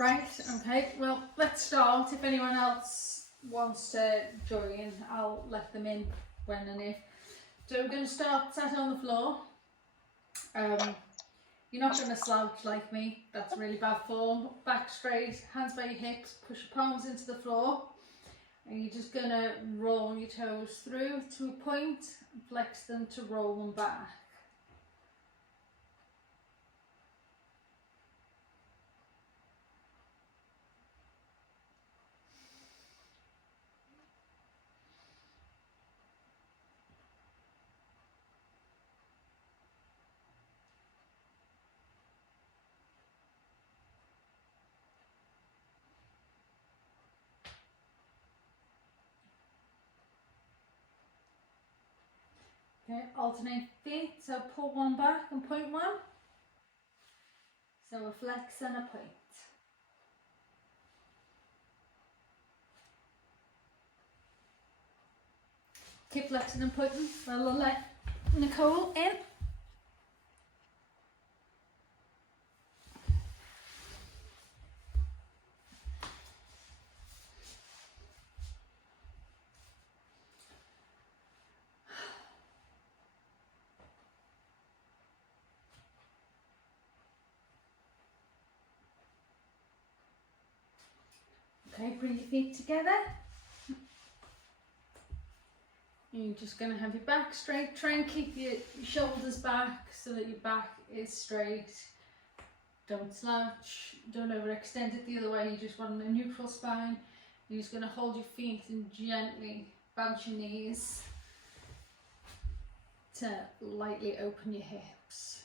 Right, okay, well, let's start. If anyone else wants to join, I'll let them in when and if. So we're going to start sat on the floor. You're not going to slouch like me, that's really bad form. Back straight, hands by your hips, push your palms into the floor. And you're just going to roll your toes through to a point, flex them to roll them back. Okay, alternate feet, so pull one back and point one. So a flex and a point. Keep flexing and pointing. I'll let Nicole in. Okay, bring your feet together. You're just going to have your back straight. Try and keep your shoulders back so that your back is straight. Don't slouch, don't overextend it the other way. You just want a neutral spine. You're just going to hold your feet and gently bounce your knees to lightly open your hips.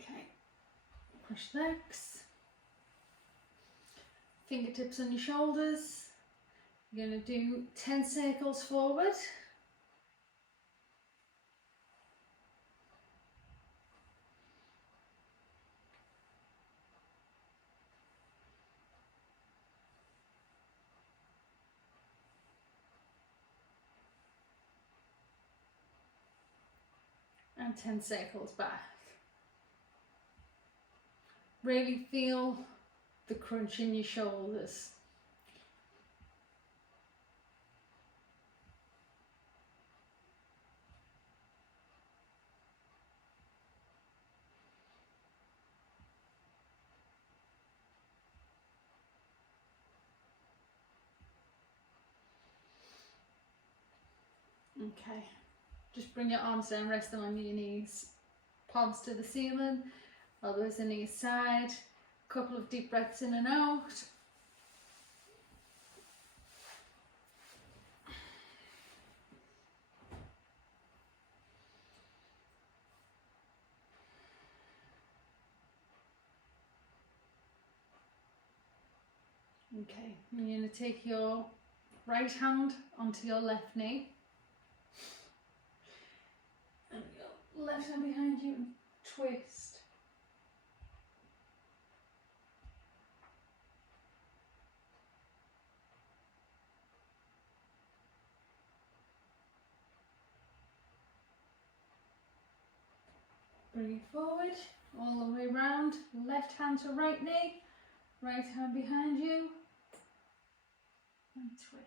Okay, push legs. Fingertips on your shoulders. You're going to do 10 circles forward. And 10 circles back. Really feel the crunch in your shoulders. Okay, just bring your arms down, rest them on your knees, palms to the ceiling, elbows in each side. A couple of deep breaths in and out. Okay, and you're going to take your right hand onto your left knee. And your left hand behind you and twist. Bring it forward, all the way round, left hand to right knee, right hand behind you, and twist.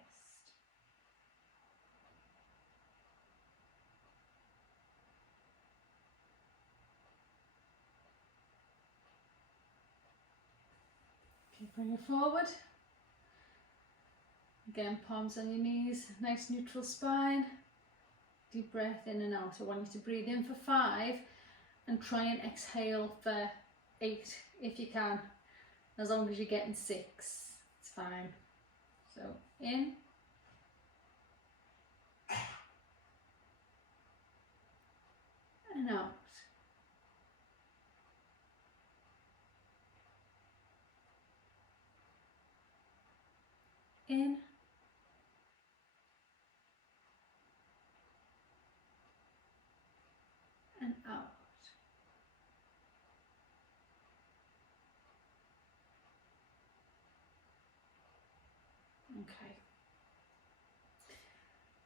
Okay, bring it forward. Again, palms on your knees, nice neutral spine. Deep breath in and out. I want you to breathe in for 5 and try and exhale for 8 if you can. As long as you're getting 6, it's fine. So in. And out. In. And out. Okay.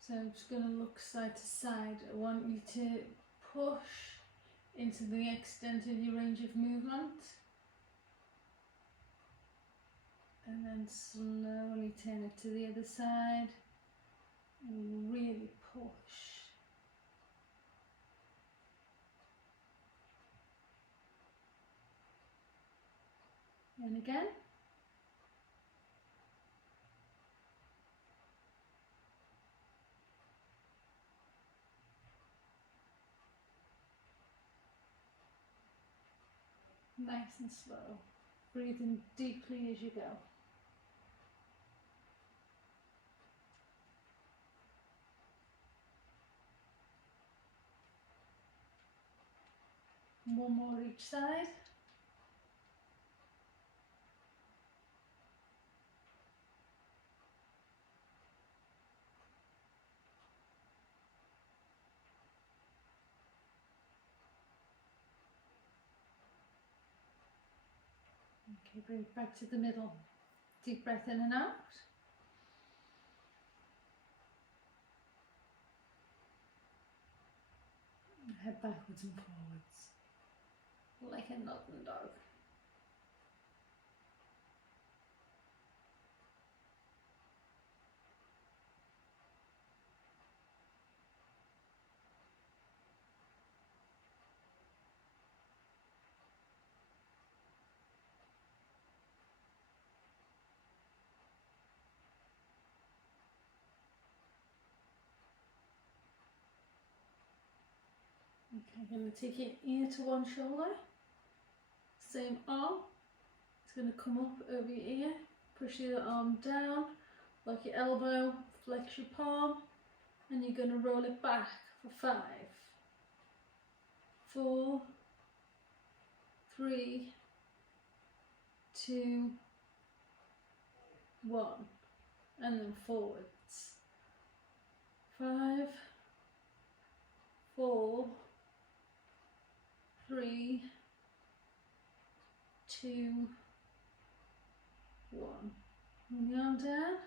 So I'm just going to look side to side. I want you to push into the extent of your range of movement. And then slowly turn it to the other side and really push. And again. Nice and slow. Breathing deeply as you go. One more each side. Okay, bring it back to the middle. Deep breath in and out. Head backwards and forwards, like a northern dog. Okay, I'm going to take your ear to one shoulder, same arm, it's going to come up over your ear, push the other arm down, like your elbow, flex your palm, and you're going to roll it back for 5, 4, 3, 2, 1, and then forwards. 5, 4, 3, 2, 1. Bring the arm down,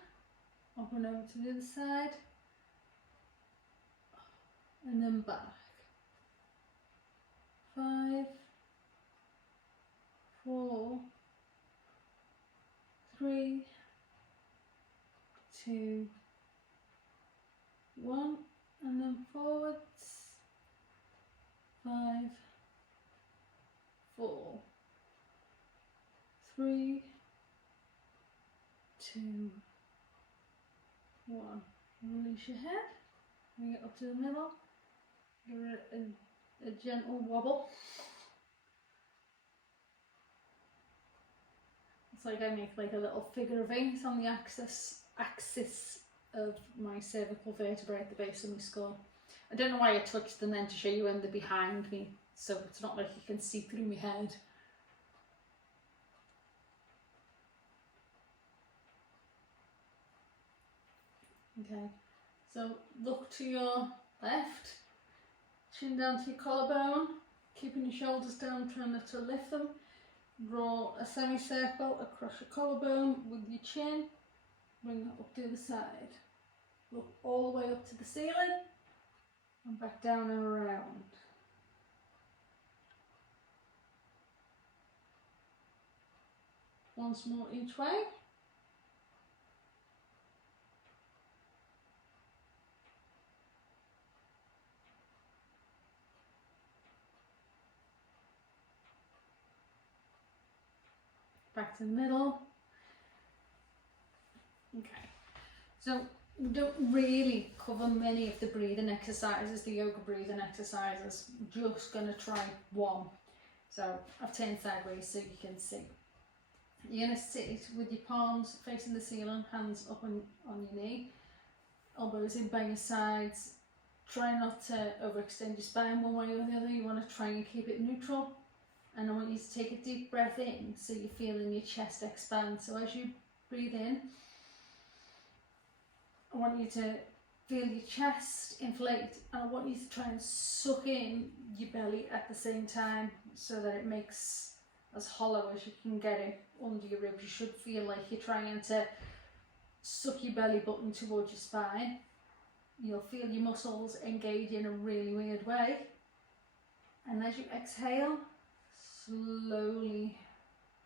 up and over to the other side, and then back. 5, 4, 3, 2, 1, and then forwards. 5, 4, 3, 2, 1. Release your head, bring it up to the middle, give it a gentle wobble. It's like I make like a little figure of 8 on the axis of my cervical vertebrae at the base of my skull. I don't know why I touched them then to show you when they're behind me, so it's not like you can see through my head. Okay, so look to your left, chin down to your collarbone, keeping your shoulders down, trying not to lift them. Draw a semicircle across your collarbone with your chin, bring that up to the other side. Look all the way up to the ceiling and back down and around. Once more each way. Back to the middle. Okay, so we don't really cover many of the breathing exercises, the yoga breathing exercises. I'm just going to try one. So I've turned sideways so you can see. You're going to sit with your palms facing the ceiling, hands up on your knee, elbows in by your sides. Try not to overextend your spine one way or the other. You want to try and keep it neutral. And I want you to take a deep breath in so you're feeling your chest expand. So as you breathe in, I want you to feel your chest inflate, and I want you to try and suck in your belly at the same time so that it makes as hollow as you can get it under your ribs. You should feel like you're trying to suck your belly button towards your spine. You'll feel your muscles engage in a really weird way. And as you exhale, slowly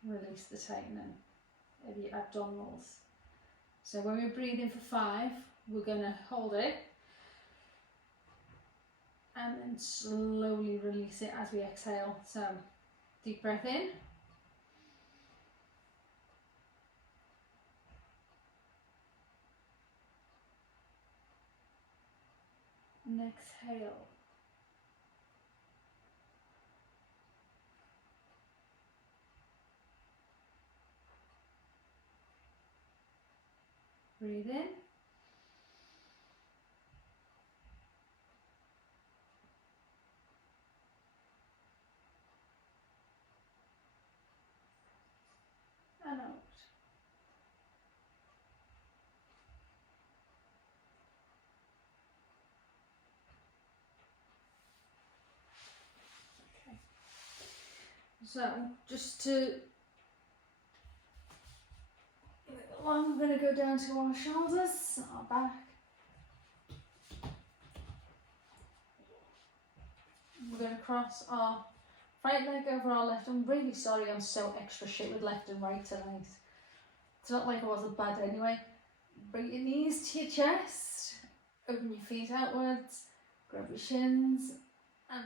release the tightening of your abdominals. So when we breathe in for 5, we're going to hold it and then slowly release it as we exhale. So deep breath in. And exhale. Breathe in. And out. Okay. So just to I'm going to go down to our shoulders, our back. We're going to cross our right leg over our left. I'm really sorry I'm so extra shit with left and right tonight. It's not like I wasn't bad anyway. Bring your knees to your chest, open your feet outwards, grab your shins, and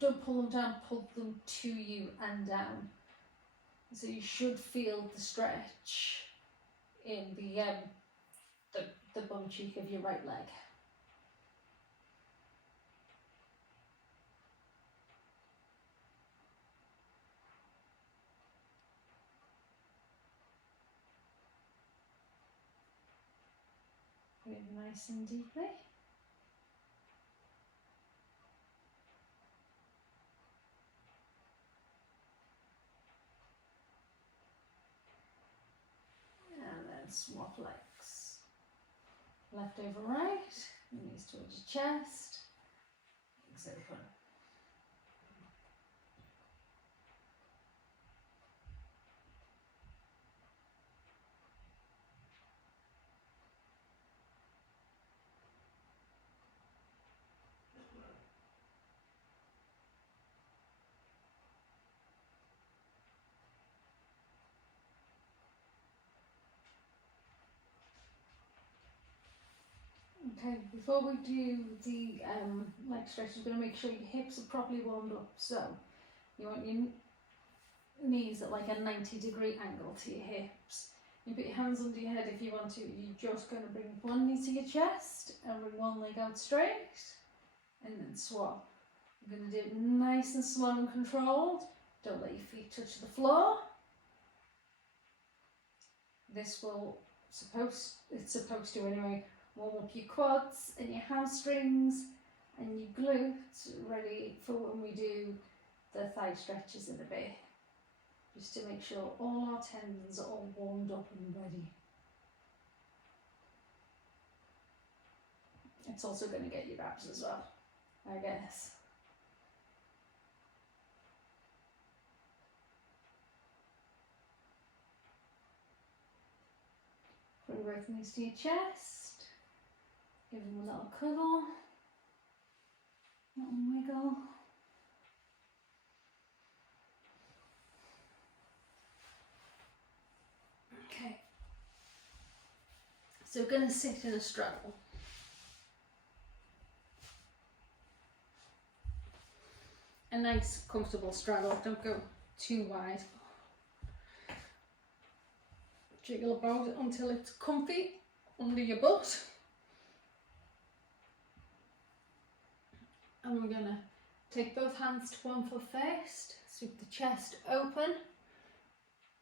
don't pull them down, pull them to you and down. So you should feel the stretch in the bum cheek of your right leg. Breathe nice and deeply. And then swap legs. Left over right, knees towards your chest, legs open. Okay, before we do the leg stretch, you're going to make sure your hips are properly warmed up. So you want your knees at like a 90-degree angle to your hips. You put your hands under your head if you want to. You're just going to bring one knee to your chest and bring one leg out straight and then swap. You're going to do it nice and slow and controlled. Don't let your feet touch the floor. This will it's supposed to anyway, warm up your quads and your hamstrings and your glutes, ready for when we do the thigh stretches in a bit. Just to make sure all our tendons are all warmed up and ready. It's also going to get your abs as well, I guess. Bring both knees to your chest. Give them a little cuddle. Little wiggle. Okay. So we're going to sit in a straddle. A nice comfortable straddle, don't go too wide. Jiggle about it until it's comfy under your butt. And we're going to take both hands to one foot first, sweep the chest open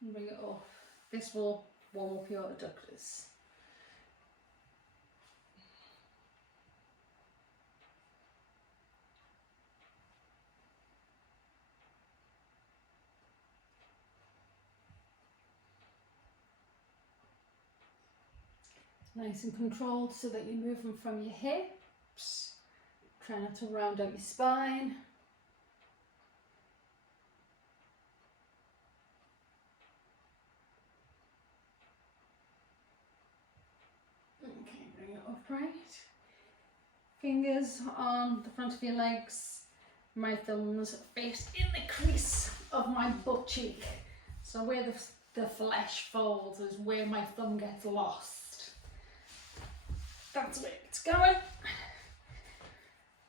and bring it up. This will warm up your adductors. Nice and controlled so that you're moving from your hips. Try not to round out your spine. bring it upright. Fingers on the front of your legs, my thumbs face in the crease of my butt cheek. So where the flesh folds is where my thumb gets lost. That's where it's going.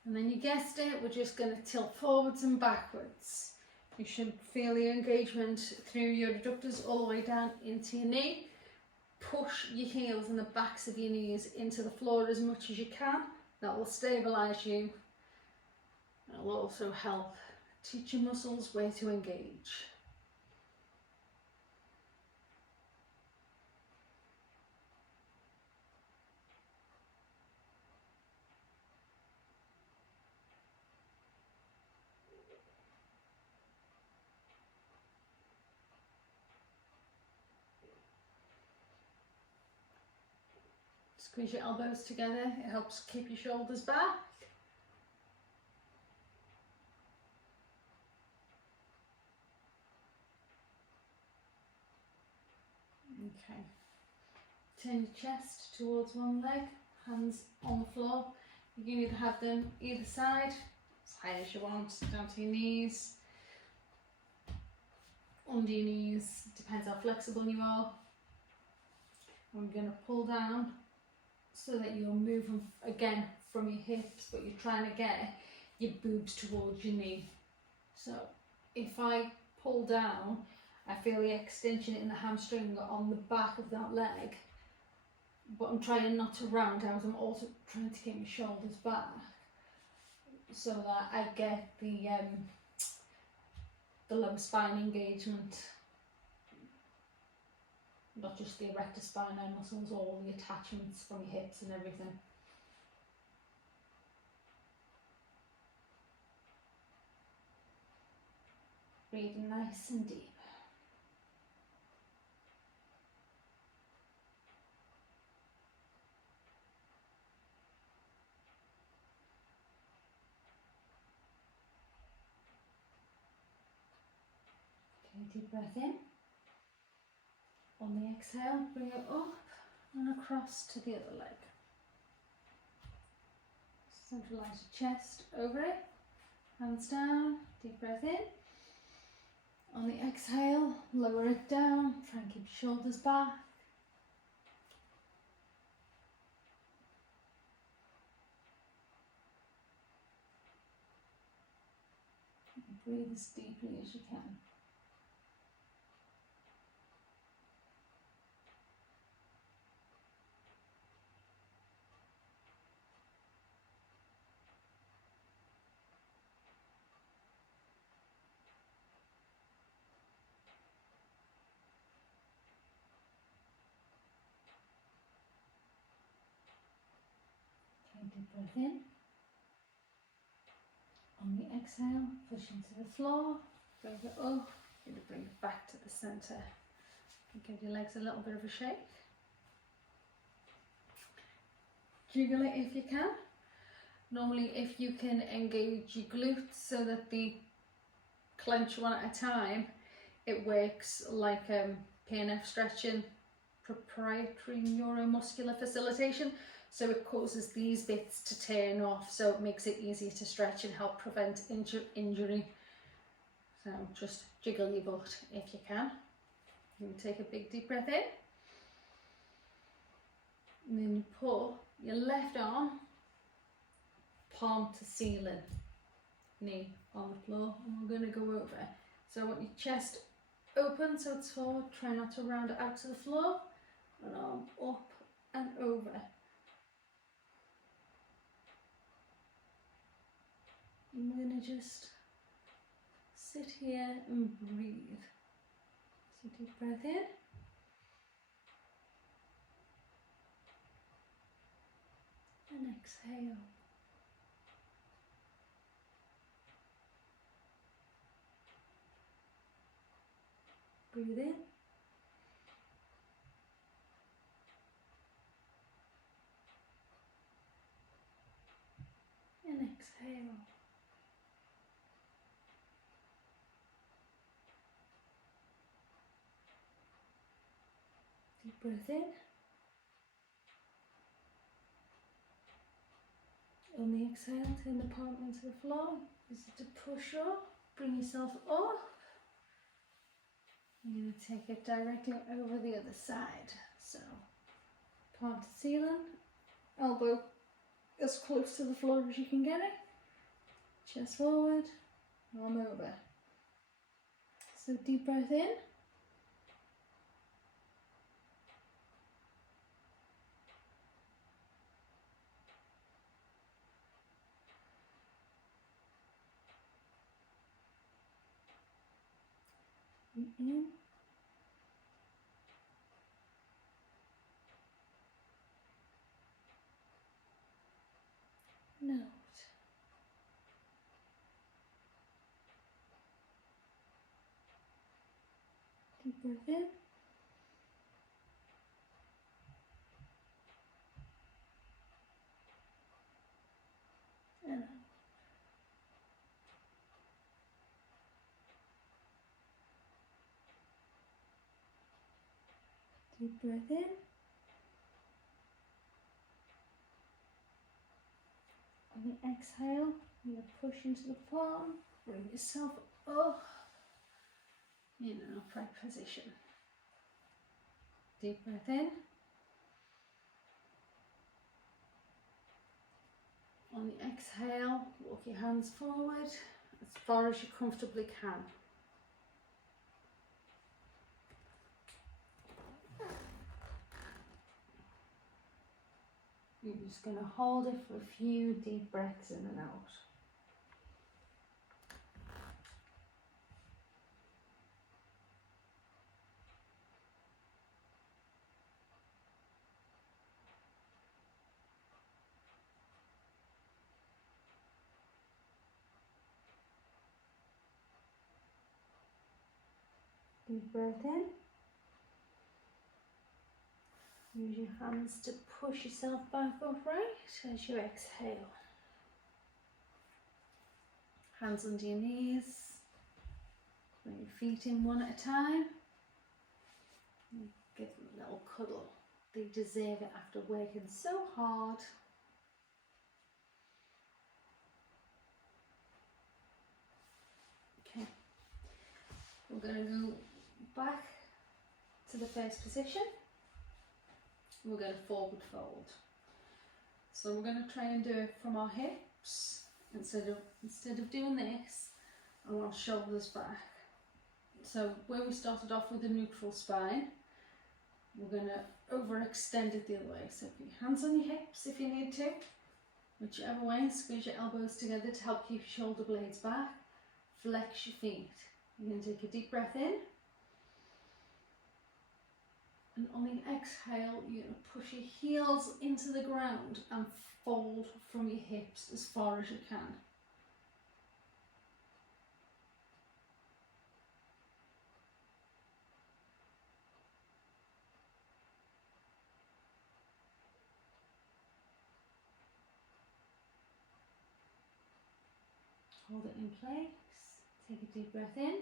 And then you guessed it, we're just going to tilt forwards and backwards. You should feel the engagement through your adductors all the way down into your knee. Push your heels and the backs of your knees into the floor as much as you can. That will stabilise you. It will also help teach your muscles where to engage. Squeeze your elbows together, it helps keep your shoulders back. Okay. Turn your chest towards one leg, hands on the floor. You can either have them either side, as high as you want, down to your knees, under your knees, depends how flexible you are. I'm going to pull down so that you're moving again from your hips, but you're trying to get your boobs towards your knee. So if I pull down, I feel the extension in the hamstring on the back of that leg, but I'm trying not to round out. I'm also trying to get my shoulders back so that I get the lumbar spine engagement, not just the erector spinae muscles, all the attachments from your hips and everything. Breathing nice and deep. Okay, deep breath in. On the exhale, bring it up and across to the other leg. Centralise your chest over it, hands down, deep breath in. On the exhale, lower it down, try and keep your shoulders back. And breathe as deeply as you can. Deep breath in. On the exhale, push into the floor, bring it up, you're going to bring it back to the centre. Give your legs a little bit of a shake. Jiggle it if you can. Normally if you can engage your glutes so that they clench one at a time, it works like PNF stretching, proprietary neuromuscular facilitation. So it causes these bits to turn off, so it makes it easier to stretch and help prevent injury. So just jiggle your butt if you can. You can take a big deep breath in. And then you pull your left arm, palm to ceiling, knee on the floor, and we're going to go over. So I want your chest open so it's forward, try not to round it out to the floor, and arm up and over. And we're going to just sit here and breathe. So deep breath in. And exhale. Breathe in. And exhale. Deep breath in. On the exhale, turn the palm into the floor. This is to push up, bring yourself up. You're going to take it directly over the other side. So, palm to ceiling, elbow as close to the floor as you can get it. Chest forward, arm over. So deep breath in. In. And out. Deep breath in. And out. Deep breath in. On the exhale, you're going to push into the palm, bring yourself up in an upright position. Deep breath in. On the exhale, walk your hands forward as far as you comfortably can. You're just going to hold it for a few deep breaths in and out. Deep breath in. Use your hands to push yourself back upright as you exhale. Hands under your knees. Bring your feet in one at a time. And give them a little cuddle. They deserve it after working so hard. Okay. We're going to go back to the first position. We're going to forward fold. So we're going to try and do it from our hips instead of doing this, and our shoulders back. So where we started off with a neutral spine, we're going to overextend it the other way. So put your hands on your hips if you need to, whichever way. Squeeze your elbows together to help keep your shoulder blades back. Flex your feet. You're going to take a deep breath in. And on the exhale, you're going to push your heels into the ground and fold from your hips as far as you can. Hold it in place. Take a deep breath in.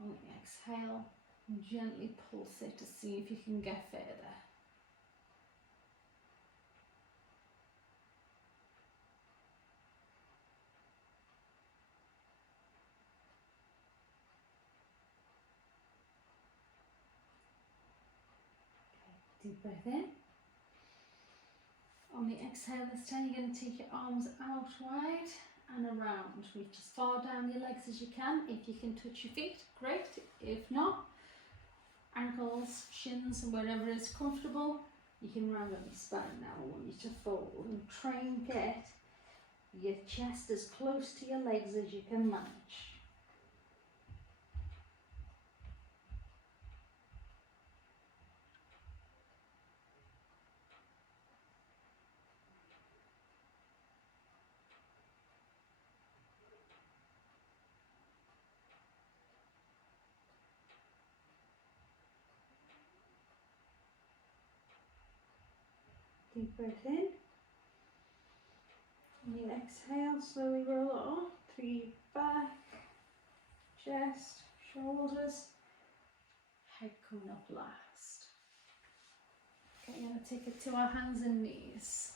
On the exhale, gently pulse it to see if you can get further. Deep breath in. On the exhale this time, you're going to take your arms out wide and around. Reach as far down your legs as you can. If you can touch your feet, great. If not, ankles, shins, and wherever is comfortable, you can round up your spine now. I want you to fold and try and get your chest as close to your legs as you can manage. Deep breath in. On the exhale, slowly roll it up through your back, chest, shoulders, head coming up last. We're going to take it to our hands and knees.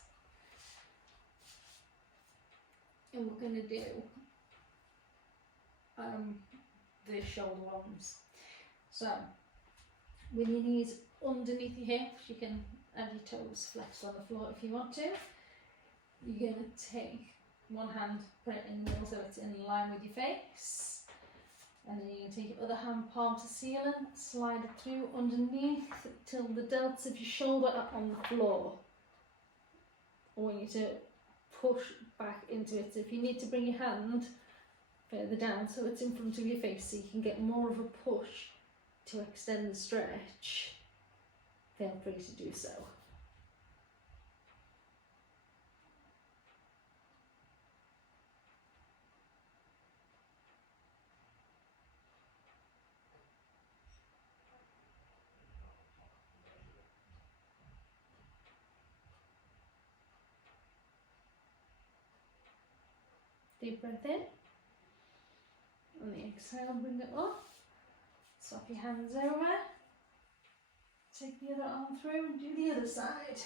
And we're going to do the shoulder ones. So, with your knees underneath your hips, you can have your toes flexed on the floor if you want to. You're going to take one hand, put it in the middle so it's in line with your face. And then you're going to take your other hand palm to ceiling, slide it through underneath till the delts of your shoulder are on the floor. I want you to push back into it. So if you need to bring your hand further down so it's in front of your face so you can get more of a push to extend the stretch, feel free to do so. Deep breath in. On the exhale, bring it up. Swap your hands over. Take the other arm through and do the other side.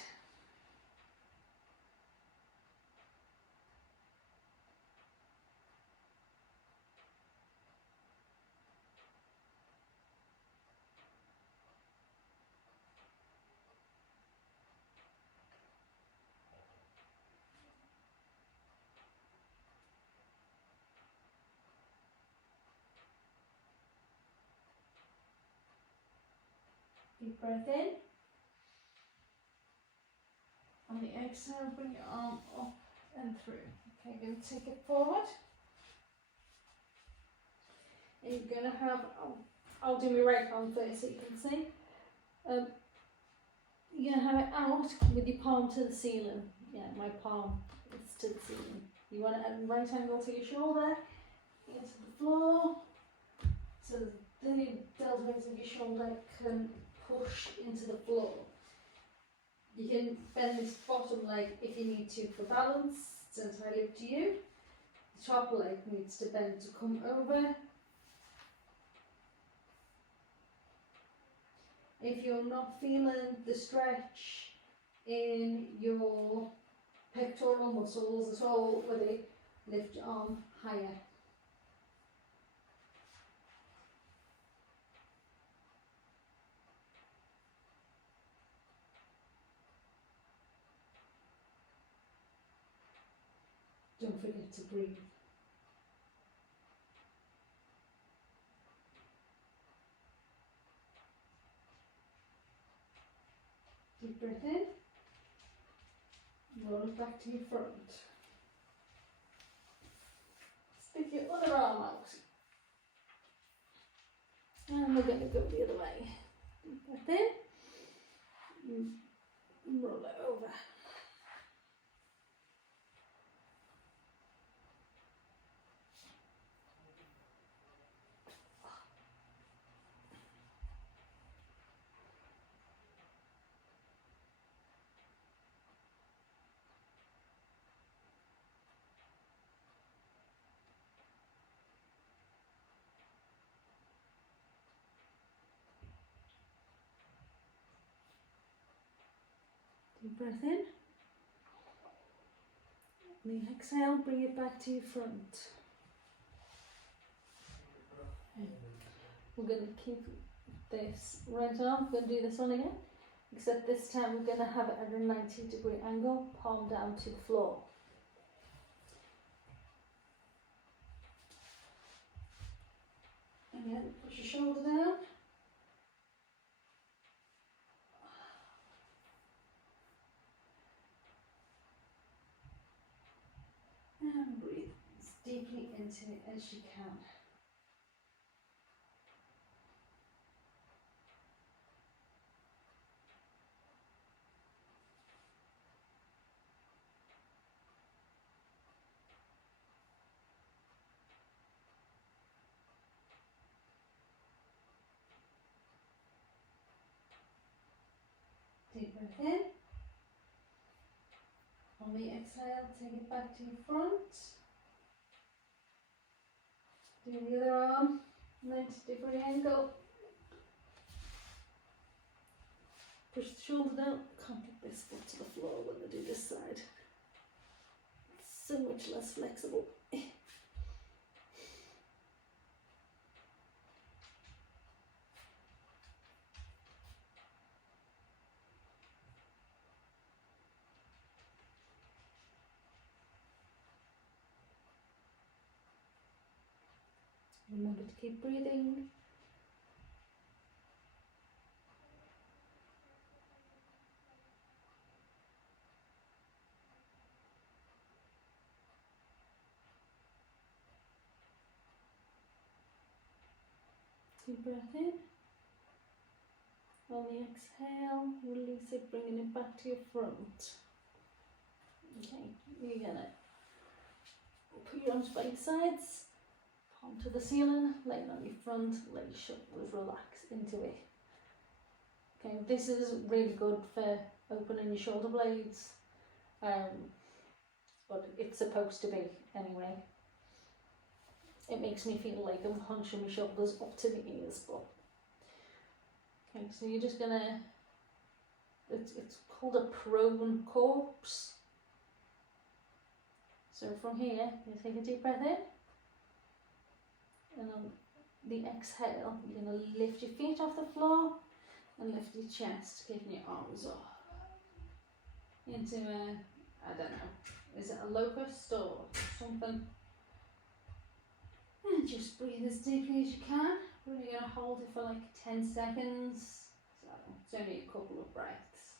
Deep breath in. On the exhale, bring your arm up and through. Okay, going to take it forward. And you're going to have, I'll do my right arm first so you can see. You're going to have it out with your palm to the ceiling. Yeah, my palm is to the ceiling. You want it at a right angle to your shoulder, into the floor, so the deltoids of your shoulder can push into the floor. You can bend this bottom leg if you need to for balance, it's entirely up to you. The top leg needs to bend to come over. If you're not feeling the stretch in your pectoral muscles at all, lift your arm higher. Don't forget to breathe. Deep breath in. Roll it back to your front. Stick your other arm out. And we're going to go the other way. Deep breath in. Roll it over. Deep breath in. On the exhale, bring it back to your front. We're going to keep this right arm. We're going to do this one again, except this time we're going to have it at a 90-degree angle, palm down to the floor. Again, push your shoulder down. And breathe as deeply into it as you can. Deep breath in. On the exhale, take it back to your front. Do the other arm, 90-degree angle. Push the shoulder down, this foot to the floor when I do this side. It's so much less flexible. Remember to keep breathing. Deep breath in. On the exhale, release it, bringing it back to your front. Okay, you're gonna put your arms by your sides, palm to the ceiling, laying on your front, leg shoulders relax into it. Okay, this is really good for opening your shoulder blades, but it's supposed to be anyway. It makes me feel like I'm hunching my shoulders up to the ears, but okay, so you're just gonna, it's called a prone corpse. So from here, you take a deep breath in, and on the exhale, you're going to lift your feet off the floor and lift your chest, keeping your arms up into a, I don't know, is it a locust or something? And just breathe as deeply as you can. We're only going to hold it for like 10 seconds, so it's only a couple of breaths.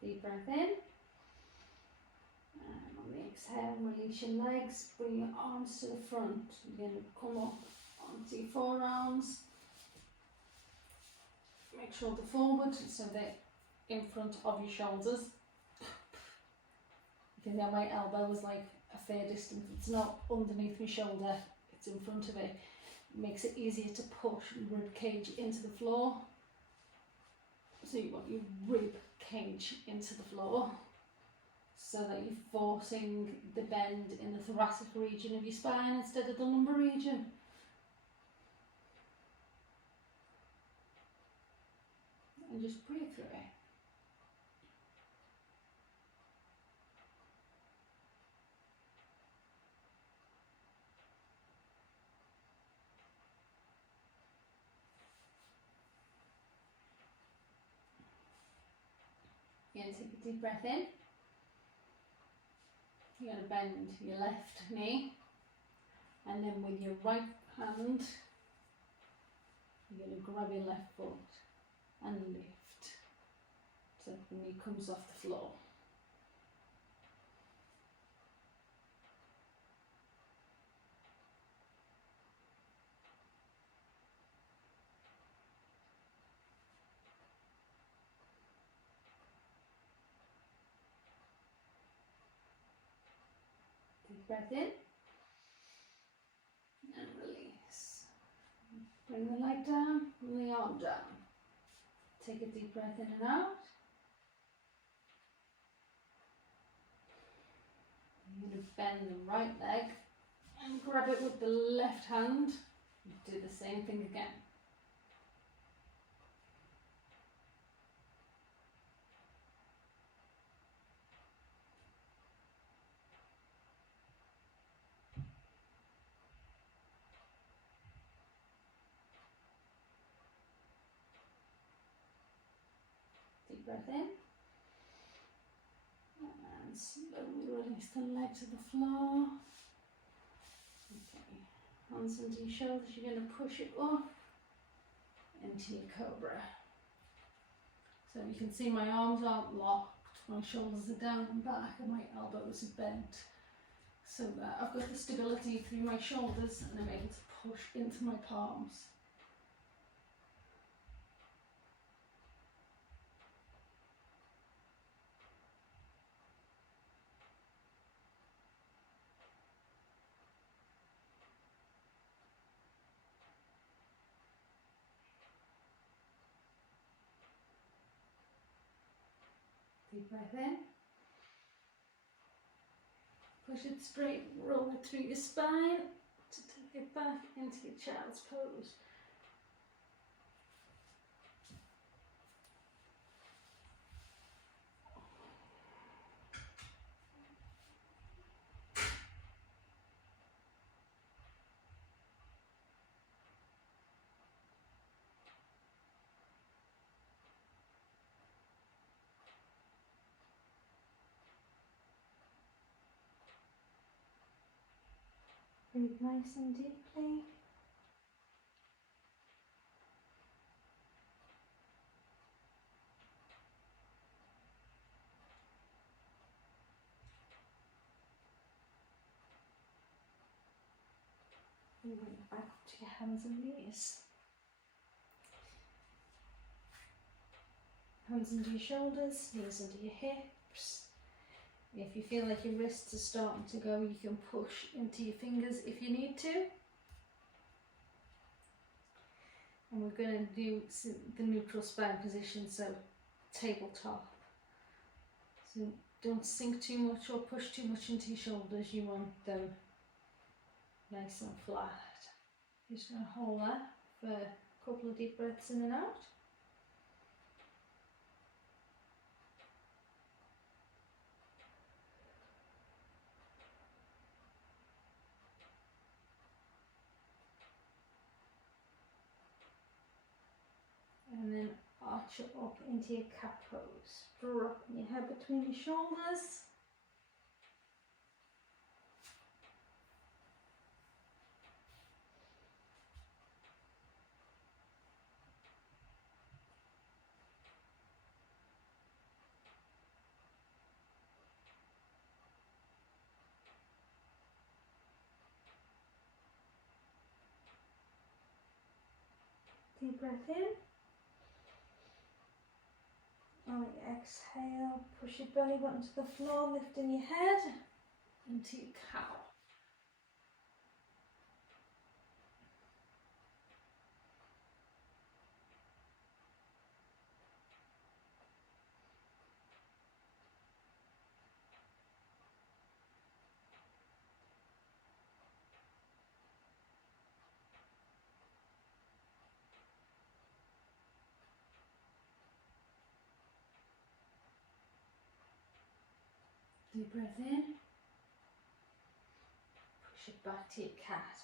Deep breath in, and on the exhale, release your legs, bring your arms to the front. You're going to come up onto your forearms, make shoulder forward so they're in front of your shoulders. You can hear my elbow is like a fair distance, it's not underneath my shoulder, it's in front of it. It makes it easier to push your rib cage into the floor. So you want your rib cage into the floor so that you're forcing the bend in the thoracic region of your spine instead of the lumbar region. And just breathe through it. You're going to take a deep breath in. You're going to bend your left knee, and then with your right hand, you're going to grab your left foot and lift so the knee comes off the floor. Deep breath in and release. Bring the leg down, bring the arm down. Take a deep breath in and out. You're going to bend the right leg and grab it with the left hand. Do the same thing again. Deep breath in. And slowly release the leg to the floor. Okay, hands into your shoulders, you're going to push it up into your cobra. So you can see my arms aren't locked, my shoulders are down and back, and my elbows are bent. So that I've got the stability through my shoulders and I'm able to push into my palms. Deep breath in. Push it straight, roll it through your spine to Get back into your child's pose. Breathe nice and deeply. And bring it back up to your hands and knees. Hands under your shoulders, knees under your hips. If you feel like your wrists are starting to go, you can push into your fingers if you need to. And we're going to do the neutral spine position, so tabletop. So don't sink too much or push too much into your shoulders, you want them nice and flat. Just going to hold that for a couple of deep breaths in and out. And then arch it up into your cat pose. Dropping your head between your shoulders. Deep breath in. On the exhale, push your belly button to the floor, lifting your head into your cow. Deep breath in. Push it back to your cat.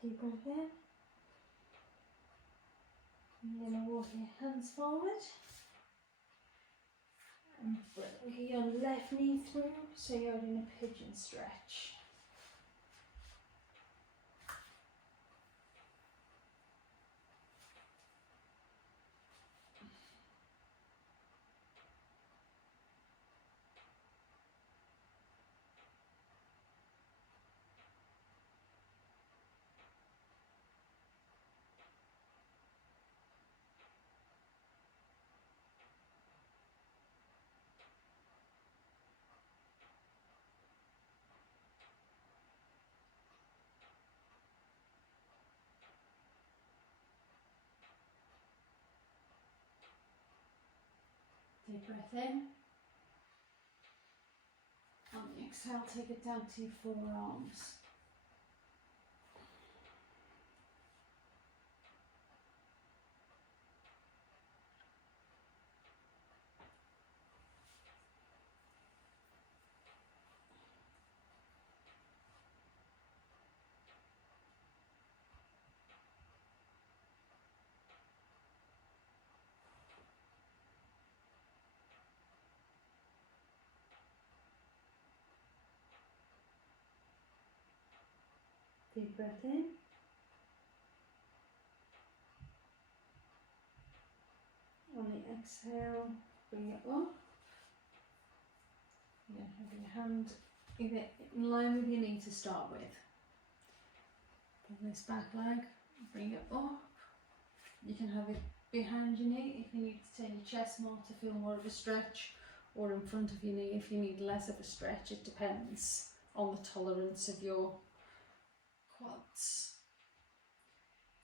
Deep breath in. You're going to walk your hands forward and bring your left knee through, so you're in a pigeon stretch. Deep breath in. On the exhale, take it down to your forearms. Deep breath in. On the exhale, bring it up. Then have your hand either in line with your knee to start with. Bring this back leg, bring it up. You can have it behind your knee if you need to turn your chest more to feel more of a stretch, or in front of your knee if you need less of a stretch. It depends on the tolerance of your quads.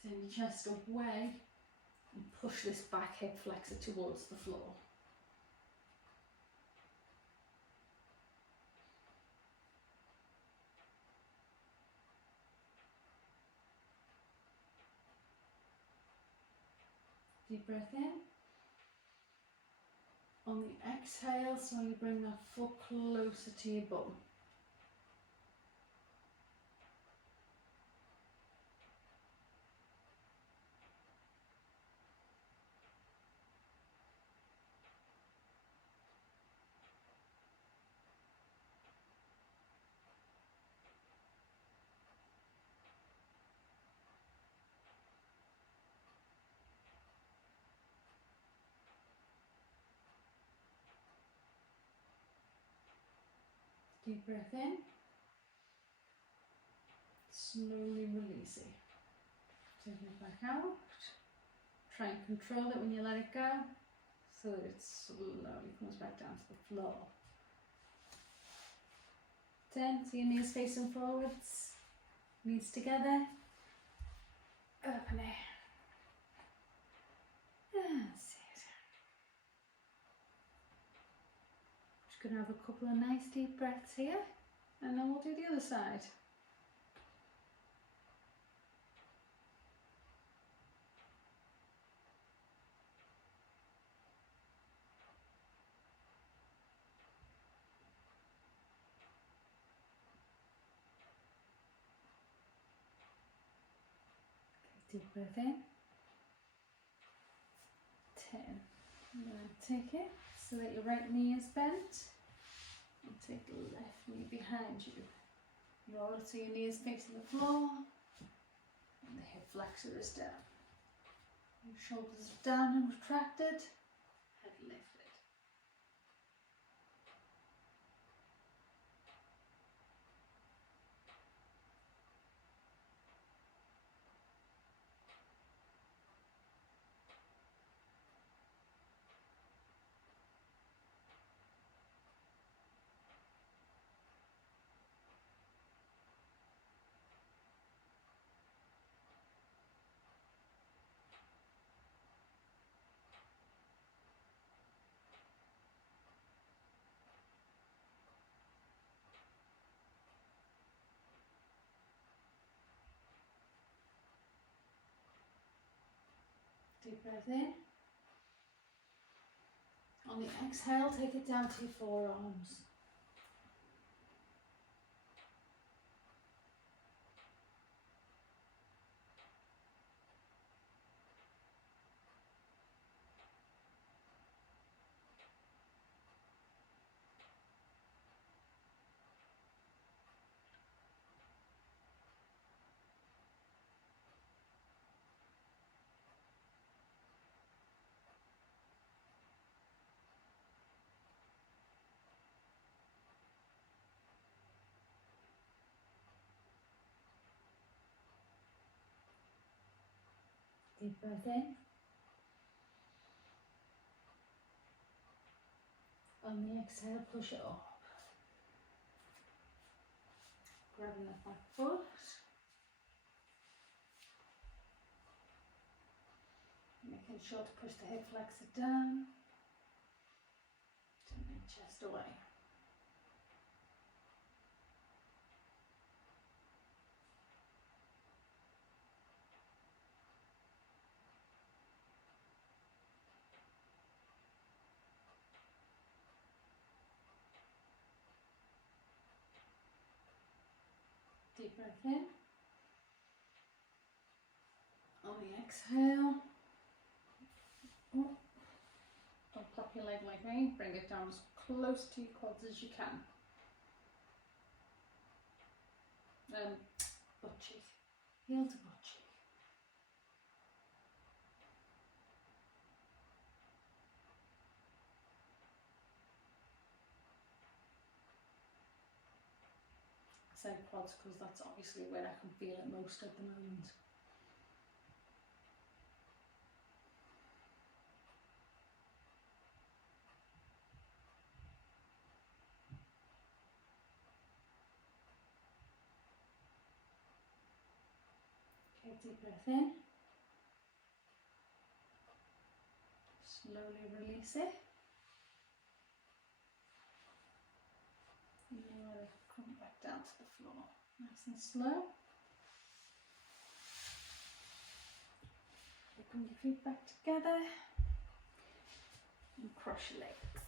Turn your chest away and push this back hip flexor towards the floor. Deep breath in. On the exhale, so you bring that foot closer to your bum. Deep breath in. Slowly releasing. Take it back out. Try and control it when you let it go, so that it slowly comes back down to the floor. 10, so your knees facing forwards, knees together. Open it. That's it. Just going to have a couple of nice deep breaths here, and then we'll do the other side. Deep breath in. 10. And then take it so that your right knee is bent. And take the left knee behind you. Roll it so your knee is facing the floor. And the hip flexor is down. Your shoulders are down and retracted. Head lifted. Deep breath in. On the exhale, take it down to your forearms. Deep breath in. On the exhale, push it up. Grabbing that back foot. Making sure to push the hip flexor down. Turn the chest away. Deep breath in. On the exhale, oh, don't plop your leg like me, bring it down as close to your quads as you can. Butt cheek, heel to butt cheek. side quads because that's obviously where I can feel it most at the moment. Okay, deep breath in. Slowly release it. And then let it come back down to the floor. Nice and slow. Bring your feet back together and cross your legs.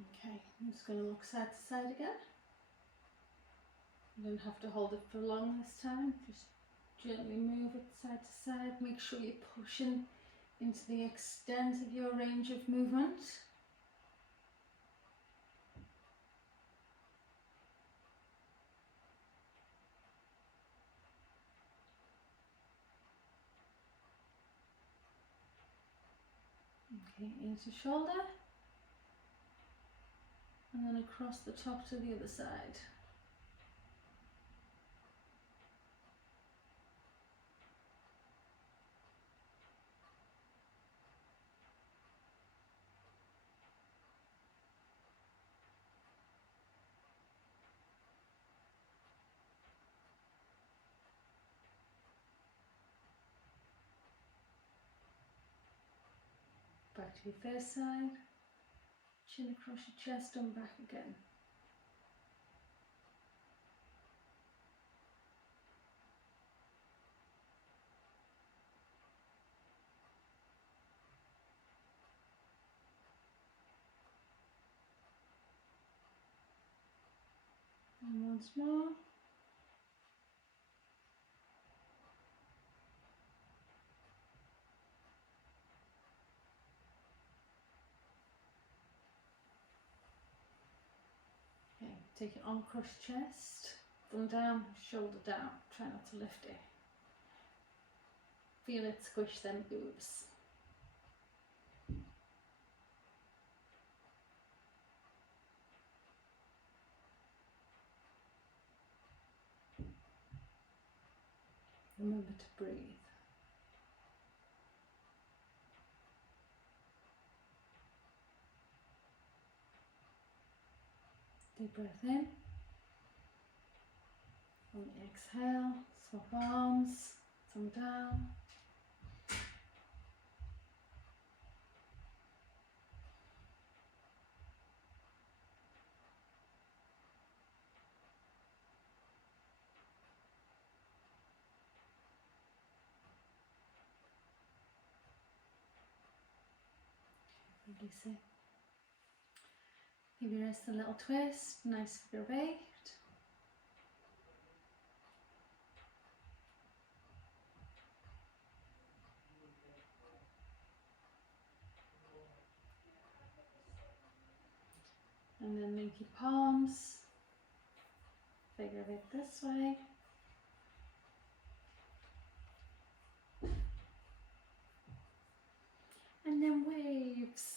Okay, I'm just going to look side to side again. You don't have to hold it for long this time, just gently move it side to side. Make sure you're pushing into the extent of your range of movement. Okay, into shoulder, and then across the top to the other side. Back to your first side, chin across your chest and back again. And once more. Okay, take your arm across chest, thumb down, shoulder down. Try not to lift it. Feel it squish them boobs. Remember to breathe. Deep breath in. On the exhale, swap arms, thumb down. Release it. Give your wrist a little twist, nice figure of 8. And then make your palms, figure of 8 this way. And then waves.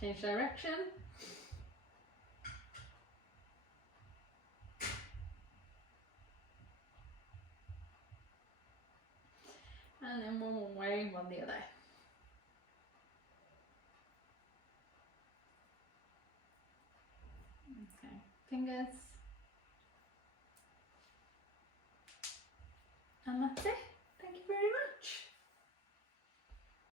Change direction. And then one way, one the other. Okay, fingers. And that's it.